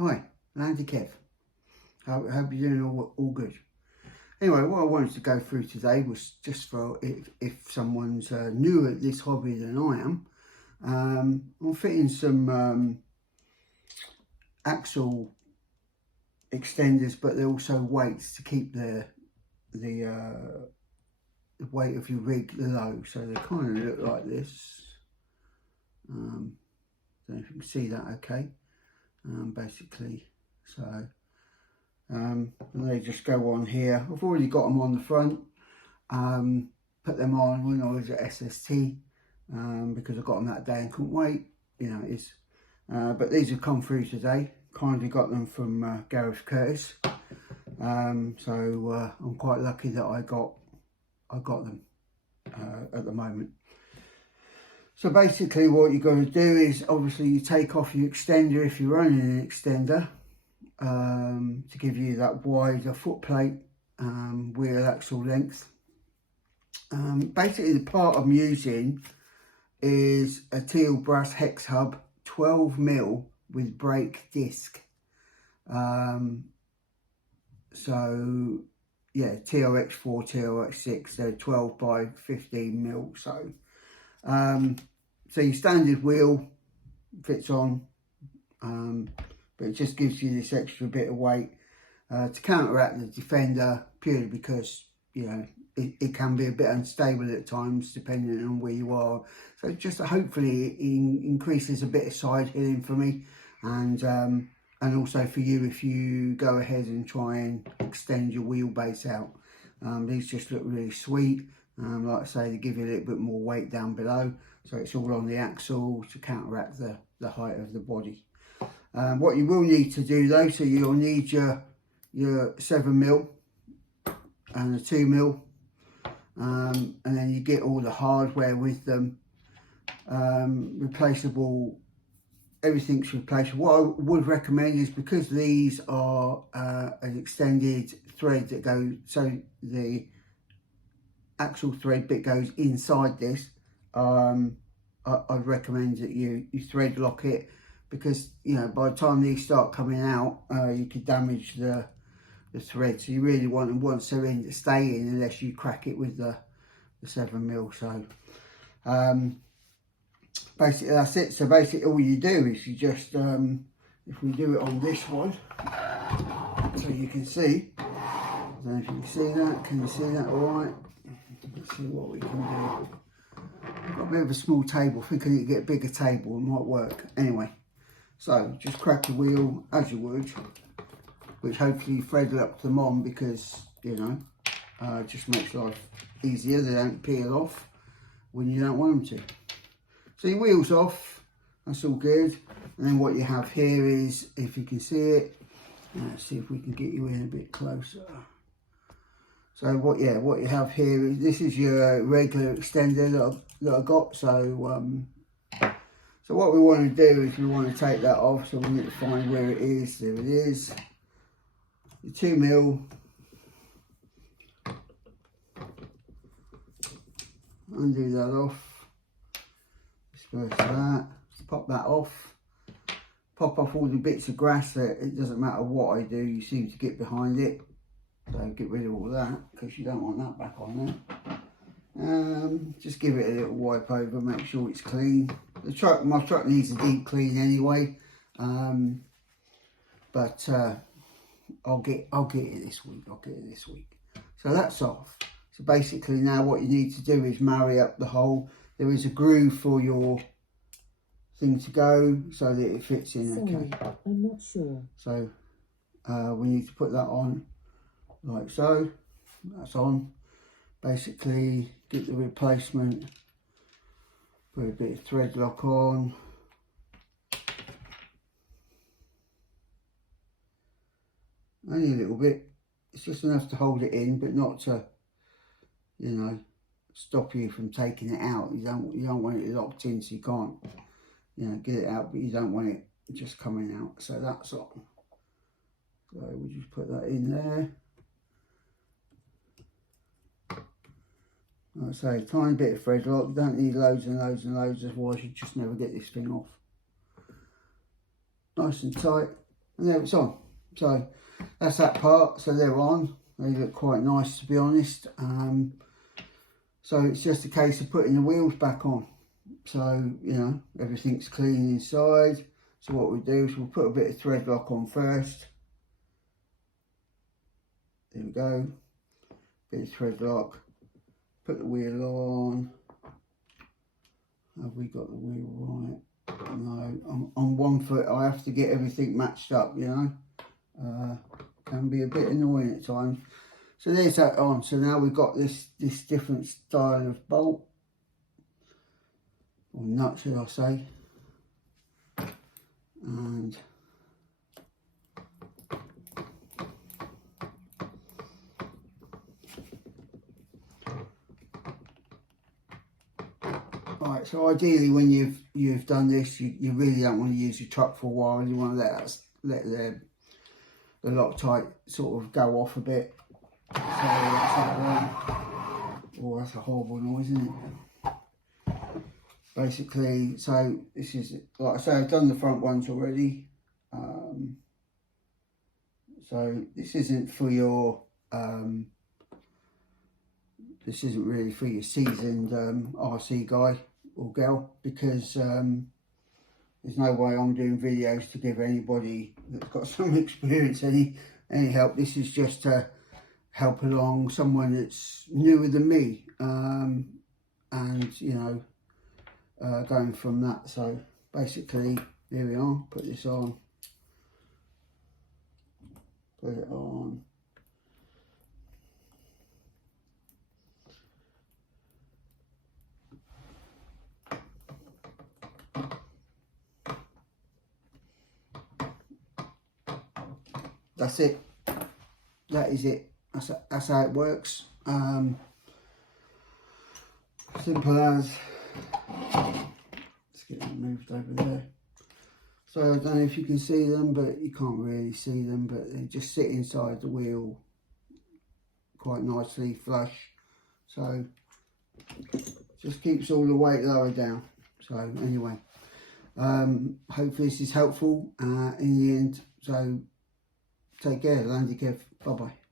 Hi, Landy Kev. Hope you're doing all good. Anyway, what I wanted to go through today was just for if someone's newer at this hobby than I am. I'm fitting some axle extenders, but they're also weights to keep the weight of your rig low. So they kind of look like this. Don't know if you can see that okay. Basically, so and they just go on here. I've already got them on the front. Put them on when I was at SST because I got them that day and couldn't wait. You know, it is. But these have come through today. Kindly got them from Gareth Curtis. So I'm quite lucky that I got them at the moment. So basically what you're going to do is obviously you take off your extender if you're running an extender to give you that wider foot plate, wheel axle length. Basically the part I'm using is a Treal brass hex hub 12mm with brake disc. So yeah, TRX4, TRX6, they're 12 by 15mm. So your standard wheel fits on, but it just gives you this extra bit of weight to counteract the Defender, purely because, you know, it can be a bit unstable at times depending on where you are. So just hopefully it increases a bit of side hilling for me, and also for you if you go ahead and try and extend your wheelbase out. These just look really sweet. Like I say, they give you a little bit more weight down below, so it's all on the axle to counteract the height of the body. What you will need to do though, so you'll need your 7mm and a 2mm, and then you get all the hardware with them. Replaceable, everything's replaceable. What I would recommend is, because these are an extended thread that goes, so the axle thread bit goes inside this, I'd recommend that you thread lock it, because you know by the time these start coming out you could damage the thread. So you really want them, once they're in, to stay in unless you crack it with the 7mm. So basically that's it. So basically all you do is you just if we do it on this one, so you can see, I don't know if you can see that. Can you see that all right? Let's see what we can do. I've got a bit of a small table, thinking you get a bigger table, it might work. Anyway, so just crack the wheel as you would, which hopefully you thread up them on, because, you know, it just makes life easier. They don't peel off when you don't want them to. So your wheel's off, that's all good. And then what you have here is, if you can see it, let's see if we can get you in a bit closer. So what you have here is, this is your regular extender that I got. So what we want to do is we want to take that off. So we need to find where it is. There it is. The 2mm. Undo that off. Disperse that. Pop that off. Pop off all the bits of grass that it doesn't matter what I do, you seem to get behind it. So get rid of all that, because you don't want that back on there. Just give it a little wipe over, make sure it's clean. My truck needs a deep clean anyway, but I'll get it this week. So that's off. So basically now what you need to do is marry up the hole. There is a groove for your thing to go so that it fits in. Sorry, okay. I'm not sure. So we need to put that on like so. That's on. Basically get the replacement, put a bit of thread lock on, only a little bit. It's just enough to hold it in, but not to, you know, stop you from taking it out. You don't want it locked in, so you can't, you know, get it out, but you don't want it just coming out. So that's on. So we'll just put that in there. Like I say, tiny bit of thread lock. You don't need loads and loads and loads, otherwise you just never get this thing off. Nice and tight. and there it's on. So that's that part. So they're on. They look quite nice, to be honest. So it's just a case of putting the wheels back on. So, you know, everything's clean inside. So what we do is we'll put a bit of thread lock on first. There we go. Bit of thread lock. Put the wheel on. Have we got the wheel right? No, on 1 foot I have to get everything matched up, you know. Can be a bit annoying at times. So there's that on. So now we've got this different style of bolt, or nut should I say. And right, so ideally when you've done this, you really don't want to use your truck for a while. You want to let the Loctite sort of go off a bit. So that's that one. Oh, that's a horrible noise, isn't it? Basically, so this is, like I say, I've done the front ones already. So this isn't for your this isn't really for your seasoned RC guy or girl, because there's no way I'm doing videos to give anybody that's got some experience any help. This is just to help along someone that's newer than me, and you know, going from that. So basically, here we are. Put this on. Put it on. That's it. That is it. That's how it works. Simple as. Let's get them moved over there. So I don't know if you can see them, but you can't really see them, but they just sit inside the wheel quite nicely, flush. So just keeps all the weight lower down. So anyway, hopefully this is helpful in the end. So take care, Landy Kev. Bye bye.